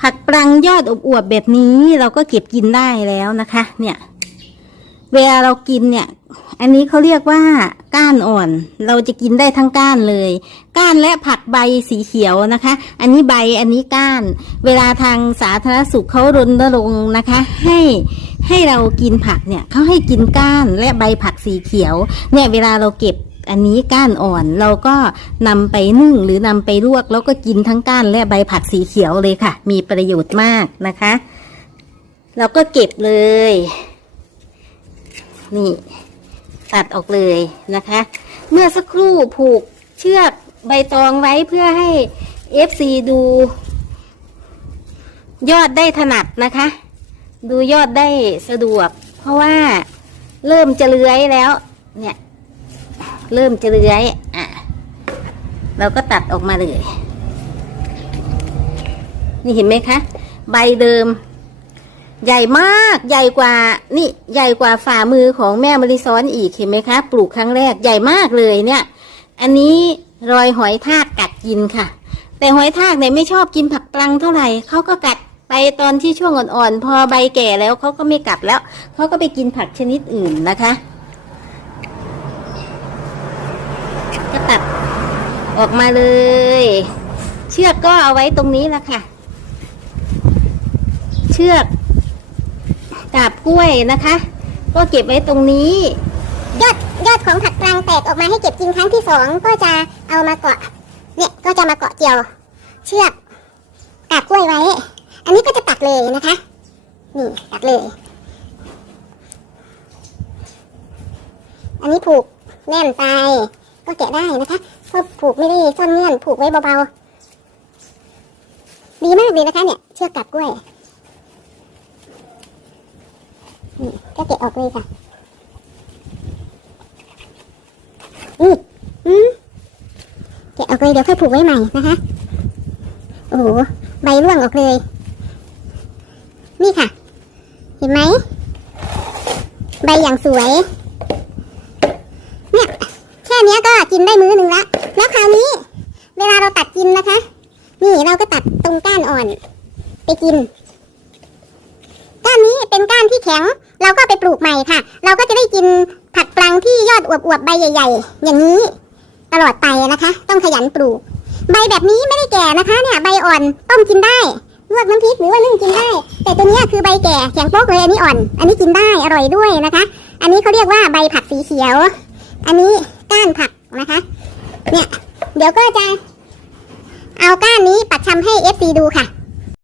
ผักปรังยอดอวบแบบนี้เราก็เก็บกินได้แล้วนะคะ เนี่ย เวลาเรากินเนี่ย อันนี้เขาเรียกว่าก้านอ่อน เราจะกินได้ทั้งก้านเลย ก้านและผักใบสีเขียวนะคะ อันนี้ใบอันนี้ก้าน เวลาทางสาธารณสุขเขารณรงค์นะคะ ให้ให้เรากินผักเนี่ยเขาให้กินก้านและใบผักสีเขียว เนี่ยเวลาเราเก็บ อันนี้ก้านอ่อนเราก็นำไปนึ่งหรือนำไปลวก แล้วก็กินทั้งก้านและใบผักสีเขียวเลยค่ะ มีประโยชน์มากนะคะ เราก็เก็บเลย นี่ ตัดออกเลยนะคะ เมื่อสักครู่ผูกเชือกใบตองไว้เพื่อให้ FC ดู ยอดได้ถนัดนะคะ ดูยอดได้สะดวก เพราะว่าเริ่มจะเลื้อยแล้ว เนี่ย เริ่มจะเลื้อยอะเราก็ตัดออกมาเลย นี่เห็นไหมคะ ใบเดิม ใหญ่มากใหญ่กว่า นี่ใหญ่กว่าฝ่ามือของแม่มริซ้อนอีกเห็นไหมคะ ปลูกครั้งแรกใหญ่มากเลยเนี่ย อันนี้รอยหอยทากกัดกินค่ะ แต่หอยทากเนี่ยไม่ชอบกินผักปลังเท่าไหร่เขาก็กัดไปตอนที่ช่วงอ่อนๆพอใบแก่แล้วเขาก็ไม่กัดแล้วเขาก็ไปกินผักชนิดอื่นนะคะ ก็ตัด ออกมาเลย เชือกก็เอาไว้ตรงนี้แหละค่ะ เชือกกาบกล้วยนะคะ ก็เก็บไว้ตรงนี้ยอดยอดของผักปลังแตกออกมาให้เก็บกินครั้งที่สองก็จะเอามาเกาะเนี่ยก็จะมาเกาะเกี่ยว เชือกกาบกล้วยไว้ อันนี้ก็จะตัดเลยนะคะนี่ตัดเลย อันนี้ผูกแน่นไป ก็แกะได้นะคะเพราผูกไม่ได้ซ่อนเงื่อนผูกไว้เบาๆ ดีมากเลยนะคะเนี่ย เชือกกาบกล้วยนี่ก็แกะออกเลยค่ะอืมอืมแกะออกเลยเดี๋ยวค่อยผูกไว้ใหม่นะคะโอ้โหใบร่วงออกเลย นี่ค่ะ เห็นไหมใบอย่างสวย เนี่ย นี้ก็กินได้มื้อหนึ่งละแล้วคราวนี้ เวลาเราตัดกินนะคะ นี่เราก็ตัดตรงก้านอ่อน ไปกิน ก้านนี้เป็นก้านที่แข็ง เราก็ไปปลูกใหม่ค่ะ เราก็จะได้กินผักปลังที่ยอดอวบๆใบใหญ่ ๆ อย่างนี้ ตลอดไปนะคะ ต้องขยันปลูก ใบแบบนี้ไม่ได้แก่นะคะ เนี่ย ใบอ่อนต้มกินได้ลวกน้ำพริกหรือว่านึ่งกินได้ แต่ตัวนี้คือใบแก่แข็งโป๊กเลยอันนี้อ่อน อันนี้กินได้อร่อยด้วยนะคะ อันนี้เขาเรียกว่าใบผักสีเขียว อันนี้ ก้านผักนะคะ เนี่ย เดี๋ยวก็จะเอาก้านนี้ปัดชำให้ FC ดูค่ะ